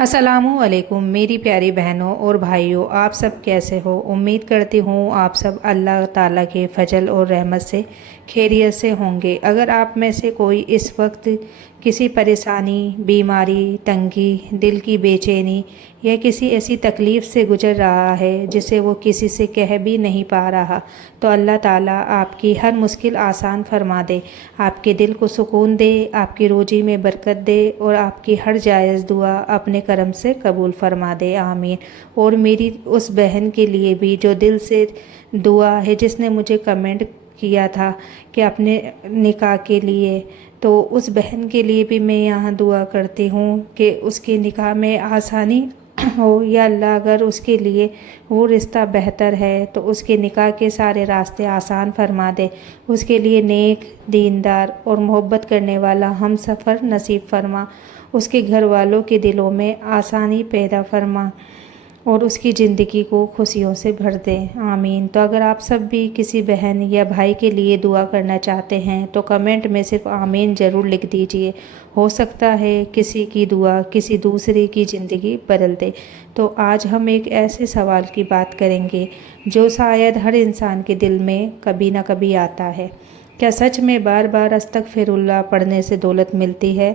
अस्सलामुअलैकुम मेरी प्यारी बहनों और भाइयों, आप सब कैसे हो। उम्मीद करती हूँ आप सब अल्लाह ताला के फजल और रहमत से खैरियत से होंगे। अगर आप में से कोई इस वक्त किसी परेशानी, बीमारी, तंगी, दिल की बेचैनी या किसी ऐसी तकलीफ़ से गुज़र रहा है जिसे वो किसी से कह भी नहीं पा रहा, तो अल्लाह ताला आपकी हर मुश्किल आसान फरमा दे, आपके दिल को सुकून दे, आपकी रोज़ी में बरकत दे और आपकी हर जायज़ दुआ अपने करम से कबूल फरमा दे, आमीन। और मेरी उस बहन के लिए भी जो दिल से दुआ है, जिसने मुझे कमेंट किया था कि अपने निकाह के लिए, तो उस बहन के लिए भी मैं यहाँ दुआ करती हूँ कि उसके निकाह में आसानी हो। या अल्लाह अगर उसके लिए वो रिश्ता बेहतर है तो उसके निकाह के सारे रास्ते आसान फरमा दे, उसके लिए नेक, दीनदार और मोहब्बत करने वाला हम सफ़र नसीब फरमा, उसके घर वालों के दिलों में आसानी पैदा फरमा और उसकी ज़िंदगी को खुशियों से भर दे, आमीन। तो अगर आप सब भी किसी बहन या भाई के लिए दुआ करना चाहते हैं तो कमेंट में सिर्फ आमीन ज़रूर लिख दीजिए। हो सकता है किसी की दुआ किसी दूसरे की ज़िंदगी बदल दे। तो आज हम एक ऐसे सवाल की बात करेंगे जो शायद हर इंसान के दिल में कभी ना कभी आता है। क्या सच में बार बार अस्तगफिरुल्लाह पढ़ने से दौलत मिलती है?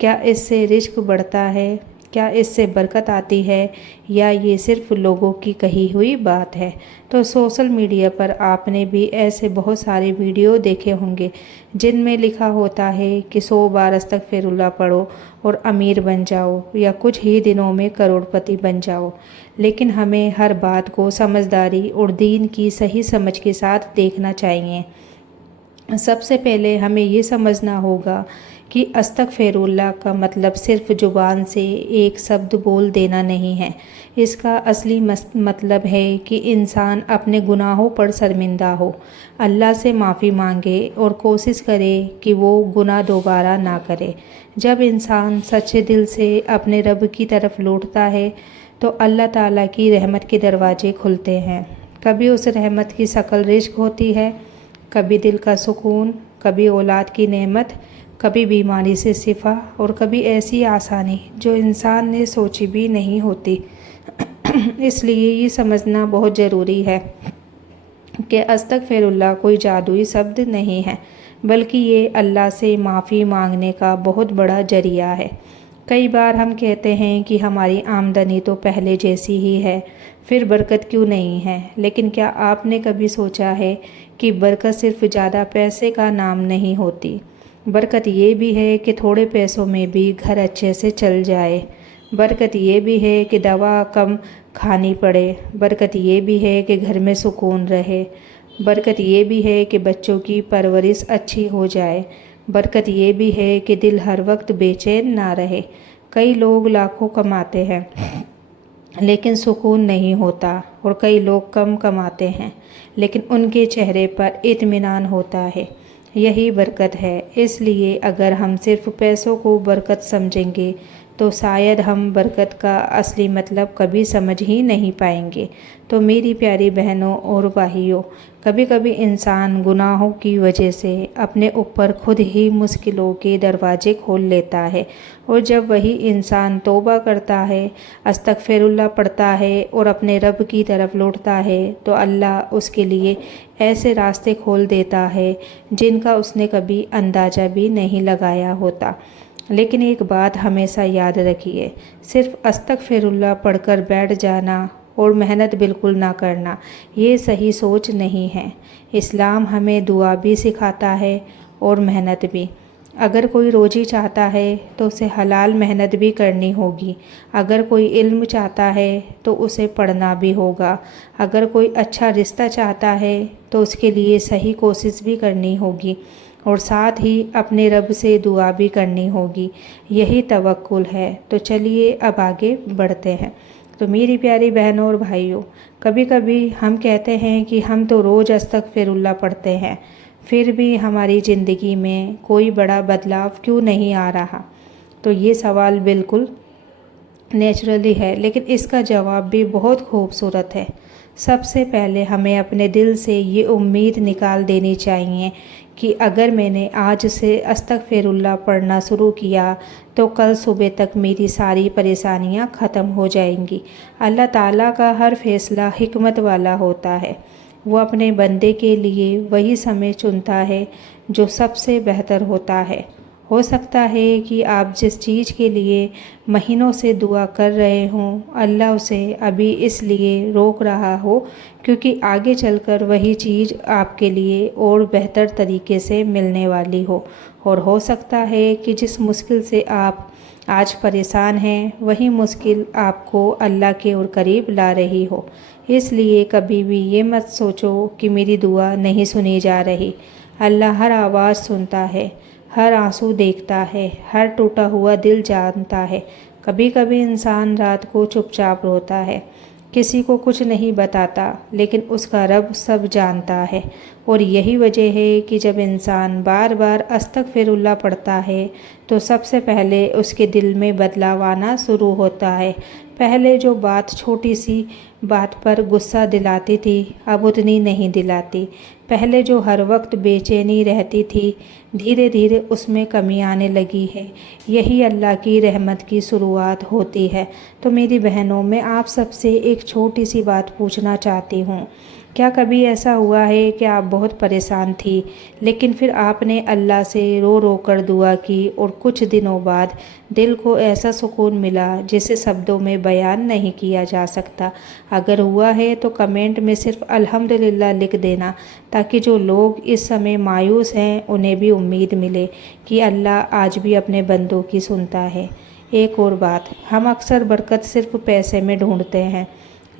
क्या इससे रिज़्क बढ़ता है? क्या इससे बरकत आती है, या ये सिर्फ लोगों की कही हुई बात है? तो सोशल मीडिया पर आपने भी ऐसे बहुत सारे वीडियो देखे होंगे जिनमें लिखा होता है कि 100 बार अस्तगफिरुल्लाह पढ़ो और अमीर बन जाओ या कुछ ही दिनों में करोड़पति बन जाओ। लेकिन हमें हर बात को समझदारी और दीन की सही समझ के साथ देखना चाहिए। सबसे पहले हमें ये समझना होगा कि अस्तगफिरुल्लाह का मतलब सिर्फ ज़ुबान से एक शब्द बोल देना नहीं है। इसका असली मतलब है कि इंसान अपने गुनाहों पर शर्मिंदा हो, अल्लाह से माफ़ी मांगे और कोशिश करे कि वो गुनाह दोबारा ना करे। जब इंसान सच्चे दिल से अपने रब की तरफ लौटता है तो अल्लाह ताला की रहमत के दरवाजे खुलते हैं। कभी उस रहमत की शक्ल रिज़्क होती है, कभी दिल का सुकून, कभी औलाद की नेमत, कभी बीमारी से शिफा और कभी ऐसी आसानी जो इंसान ने सोची भी नहीं होती। इसलिए ये समझना बहुत ज़रूरी है कि अस्तगफिरुल्लाह कोई जादुई शब्द नहीं है, बल्कि ये अल्लाह से माफ़ी मांगने का बहुत बड़ा ज़रिया है। कई बार हम कहते हैं कि हमारी आमदनी तो पहले जैसी ही है, फिर बरकत क्यों नहीं है? लेकिन क्या आपने कभी सोचा है कि बरकत सिर्फ ज़्यादा पैसे का नाम नहीं होती। बरकत ये भी है कि थोड़े पैसों में भी घर अच्छे से चल जाए। बरकत ये भी है कि दवा कम खानी पड़े। बरकत ये भी है कि घर में सुकून रहे। बरकत ये भी है कि बच्चों की परवरिश अच्छी हो जाए। बरकत ये भी है कि दिल हर वक्त बेचैन ना रहे। कई लोग लाखों कमाते हैं लेकिन सुकून नहीं होता, और कई लोग कम कमाते हैं लेकिन उनके चेहरे पर इत्मीनान होता है। यही बरकत है। इसलिए अगर हम सिर्फ पैसों को बरकत समझेंगे तो शायद हम बरकत का असली मतलब कभी समझ ही नहीं पाएंगे। तो मेरी प्यारी बहनों और भाइयों, कभी कभी इंसान गुनाहों की वजह से अपने ऊपर खुद ही मुश्किलों के दरवाजे खोल लेता है, और जब वही इंसान तौबा करता है, अस्तगफिरुल्लाह पढ़ता है और अपने रब की तरफ लौटता है, तो अल्लाह उसके लिए ऐसे रास्ते खोल देता है जिनका उसने कभी अंदाज़ा भी नहीं लगाया होता। लेकिन एक बात हमेशा याद रखिए, सिर्फ अस्तगफिरुल्लाह पढ़कर बैठ जाना और मेहनत बिल्कुल ना करना, ये सही सोच नहीं है। इस्लाम हमें दुआ भी सिखाता है और मेहनत भी। अगर कोई रोज़ी चाहता है तो उसे हलाल मेहनत भी करनी होगी। अगर कोई इल्म चाहता है तो उसे पढ़ना भी होगा। अगर कोई अच्छा रिश्ता चाहता है तो उसके लिए सही कोशिश भी करनी होगी, और साथ ही अपने रब से दुआ भी करनी होगी। यही तवक्कुल है। तो चलिए अब आगे बढ़ते हैं। तो मेरी प्यारी बहनों और भाइयों, कभी कभी हम कहते हैं कि हम तो रोज़ अस्तगफिरुल्लाह पढ़ते हैं, फिर भी हमारी ज़िंदगी में कोई बड़ा बदलाव क्यों नहीं आ रहा? तो ये सवाल बिल्कुल نیچرلی ہے، لیکن اس کا جواب بھی بہت خوبصورت ہے۔ سب سے پہلے ہمیں اپنے دل سے یہ امید نکال دینی چاہیے کہ اگر میں نے آج سے استغفر اللہ پڑھنا شروع کیا تو کل صبح تک میری ساری پریشانیاں ختم ہو جائیں گی۔ اللہ تعالیٰ کا ہر فیصلہ حکمت والا ہوتا ہے۔ وہ اپنے بندے کے لیے وہی سمے چنتا ہے جو سب سے بہتر ہوتا ہے۔ ہو سکتا ہے کہ آپ جس چیز کے لیے مہینوں سے دعا کر رہے ہوں، اللہ اسے ابھی اس لیے روک رہا ہو کیونکہ آگے چل کر وہی چیز آپ کے لیے اور بہتر طریقے سے ملنے والی ہو۔ اور ہو سکتا ہے کہ جس مشکل سے آپ آج پریشان ہیں وہی مشکل آپ کو اللہ کے اور قریب لا رہی ہو۔ اس لیے کبھی بھی یہ مت سوچو کہ میری دعا نہیں سنی جا رہی۔ اللہ ہر آواز سنتا ہے، ہر آنسو دیکھتا ہے، ہر ٹوٹا ہوا دل جانتا ہے۔ کبھی کبھی انسان رات کو چپ چاپ روتا ہے، کسی کو کچھ نہیں بتاتا، لیکن اس کا رب سب جانتا ہے۔ اور یہی وجہ ہے کہ جب انسان بار بار استغفر اللہ پڑھتا ہے تو سب سے پہلے اس کے دل میں بدلاؤ آنا شروع ہوتا ہے۔ پہلے جو بات چھوٹی سی بات پر غصہ دلاتی تھی اب اتنی نہیں دلاتی۔ پہلے جو ہر وقت بے چینی رہتی تھی دھیرے دھیرے اس میں کمی آنے لگی ہے۔ یہی اللہ کی رحمت کی شروعات ہوتی ہے۔ تو میری بہنوں، میں آپ سب سے ایک چھوٹی سی بات پوچھنا چاہتی ہوں۔ کیا کبھی ایسا ہوا ہے کہ آپ بہت پریشان تھی لیکن پھر آپ نے اللہ سے رو رو کر دعا کی اور کچھ دنوں بعد دل کو ایسا سکون ملا جسے شبدوں میں بیان نہیں کیا جا سکتا؟ اگر ہوا ہے تو کمنٹ میں صرف الحمدللہ لکھ دینا تاکہ جو لوگ اس سمے مایوس ہیں انہیں بھی امید ملے کہ اللہ آج بھی اپنے بندوں کی سنتا ہے۔ ایک اور بات، ہم اکثر برکت صرف پیسے میں ڈھونڈتے ہیں،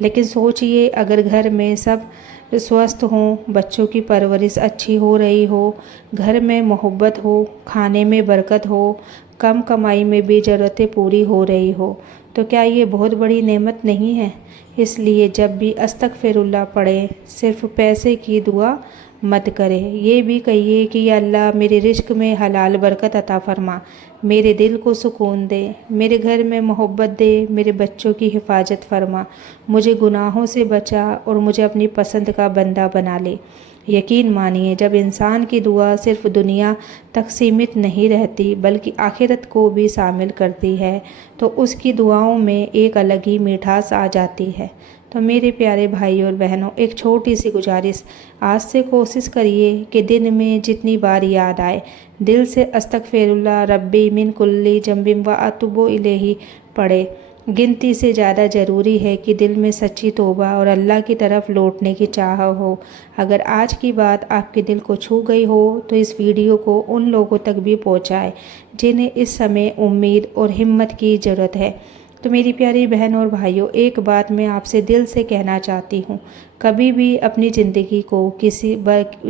لیکن سوچئے اگر گھر میں سب سوستھ ہوں، بچوں کی پرورش اچھی ہو رہی ہو، گھر میں محبت ہو، کھانے میں برکت ہو، کم کمائی میں بھی ضرورتیں پوری ہو رہی ہو، تو کیا یہ بہت بڑی نعمت نہیں ہے؟ اس لیے جب بھی استغفر اللہ پڑھیں صرف پیسے کی دعا مت کریں، یہ بھی کہیے کہ یا اللہ میرے رزق میں حلال برکت عطا فرما، میرے دل کو سکون دے، میرے گھر میں محبت دے، میرے بچوں کی حفاظت فرما، مجھے گناہوں سے بچا اور مجھے اپنی پسند کا بندہ بنا لے۔ یقین مانیے جب انسان کی دعا صرف دنیا تک سیمت نہیں رہتی بلکہ آخرت کو بھی شامل کرتی ہے تو اس کی دعاؤں میں ایک الگ ہی مٹھاس آ جاتی ہے۔ تو میرے پیارے بھائی اور بہنوں، ایک چھوٹی سی گزارش، آج سے کوشش کریے کہ دن میں جتنی بار یاد آئے دل سے استغفر اللہ ربی من کل ذنب و اتوب الیہ پڑھے۔ گنتی سے زیادہ ضروری ہے کہ دل میں سچی توبہ اور اللہ کی طرف لوٹنے کی چاہ ہو۔ اگر آج کی بات آپ کے دل کو چھو گئی ہو تو اس ویڈیو کو ان لوگوں تک بھی پہنچائیں جنہیں اس سمے امید اور ہمت کی ضرورت ہے۔ تو میری پیاری بہن اور بھائیوں، ایک بات میں آپ سے دل سے کہنا چاہتی ہوں، کبھی بھی اپنی زندگی کو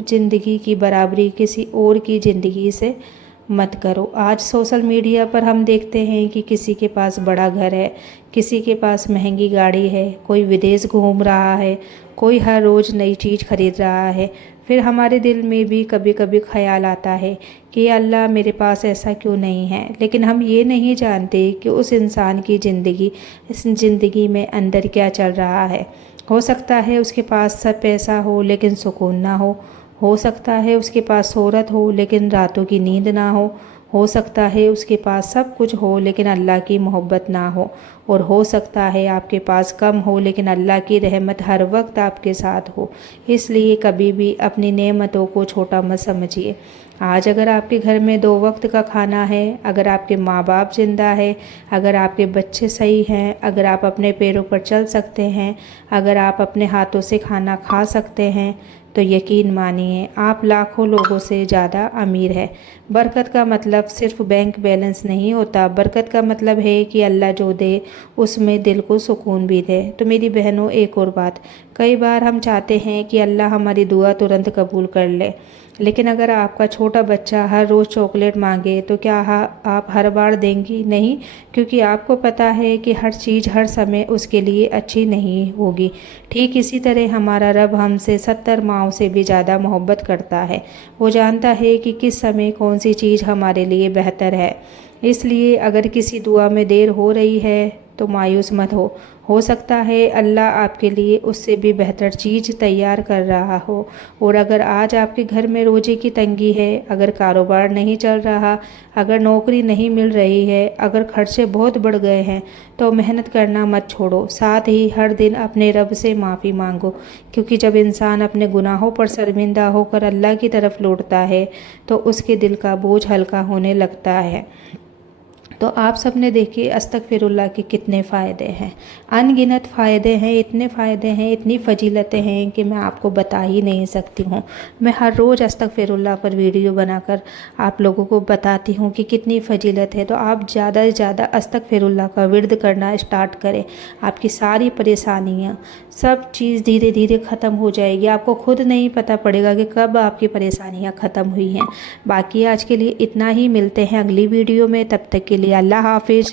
زندگی کی برابری کسی اور کی زندگی سے مت کرو۔ آج سوشل میڈیا پر ہم دیکھتے ہیں کہ کسی کے پاس بڑا گھر ہے، کسی کے پاس مہنگی گاڑی ہے، کوئی ودیش گھوم رہا ہے، کوئی ہر روز نئی چیز خرید رہا ہے۔ پھر ہمارے دل میں بھی کبھی کبھی خیال آتا ہے کہ اللہ میرے پاس ایسا کیوں نہیں ہے، لیکن ہم یہ نہیں جانتے کہ اس انسان کی زندگی میں اندر کیا چل رہا ہے۔ ہو سکتا ہے اس کے پاس سب پیسہ ہو لیکن سکون نہ ہو سکتا ہے اس کے پاس شہرت ہو لیکن راتوں کی نیند نہ ہو سکتا ہے اس کے پاس سب کچھ ہو لیکن اللہ کی محبت نہ اور ہو سکتا ہے آپ کے پاس کم ہو لیکن اللہ کی رحمت ہر وقت آپ کے ساتھ ہو۔ اس لیے کبھی بھی اپنی نعمتوں کو چھوٹا مت سمجھیے۔ آج اگر آپ کے گھر میں 2 وقت کا کھانا ہے، اگر آپ کے ماں باپ زندہ ہے، اگر آپ کے بچے صحیح ہیں، اگر آپ اپنے پیروں پر چل سکتے ہیں، اگر آپ اپنے ہاتھوں سے کھانا کھا سکتے ہیں، تو یقین مانیے آپ لاکھوں لوگوں سے زیادہ امیر ہے۔ برکت کا مطلب صرف بینک بیلنس نہیں ہوتا، برکت کا مطلب ہے کہ اللہ جو دے اس میں دل کو سکون بھی دے۔ تو میری بہنوں، ایک اور بات، کئی بار ہم چاہتے ہیں کہ اللہ ہماری دعا ترنت قبول کر لے، لیکن اگر آپ کا چھوٹا بچہ ہر روز چاکلیٹ مانگے تو کیا آپ ہر بار دیں گی؟ نہیں، کیونکہ آپ کو پتہ ہے کہ ہر چیز ہر سمے اس کے لیے اچھی نہیں ہوگی۔ ٹھیک اسی طرح ہمارا رب ہم سے 70 ماؤں سے بھی زیادہ محبت کرتا ہے۔ وہ جانتا ہے کہ کس سمے کون سی چیز ہمارے لیے بہتر ہے۔ اس لیے اگر کسی دعا میں دیر ہو رہی ہے तो मायूस मत हो सकता है अल्लाह आपके लिए उससे भी बेहतर चीज़ तैयार कर रहा हो। और अगर आज आपके घर में रोज़ी की तंगी है, अगर कारोबार नहीं चल रहा, अगर नौकरी नहीं मिल रही है, अगर खर्चे बहुत बढ़ गए हैं, तो मेहनत करना मत छोड़ो। साथ ही हर दिन अपने रब से माफ़ी मांगो, क्योंकि जब इंसान अपने गुनाहों पर शर्मिंदा होकर अल्लाह की तरफ लौटता है तो उसके दिल का बोझ हल्का होने लगता है। तो आप सब ने देखिए अस्तगफिरुल्लाह के कितने फ़ायदे हैं, अनगिनत फ़ायदे हैं, इतने फ़ायदे हैं, इतनी फजीलतें हैं कि मैं आपको बता ही नहीं सकती हूँ। मैं हर रोज़ अस्तगफिरुल्लाह पर वीडियो बनाकर आप लोगों को बताती हूँ कि कितनी फजीलत है। तो आप ज़्यादा से ज़्यादा अस्तगफिरुल्लाह का विर्द करना स्टार्ट करें। आपकी सारी परेशानियाँ सब चीज़ धीरे धीरे ख़त्म हो जाएगी, आपको खुद नहीं पता पड़ेगा कि कब आपकी परेशानियाँ ख़त्म हुई हैं। बाकी आज के लिए इतना ही, मिलते हैं अगली वीडियो में, तब तक के लिए अल्लाह हाफिज़।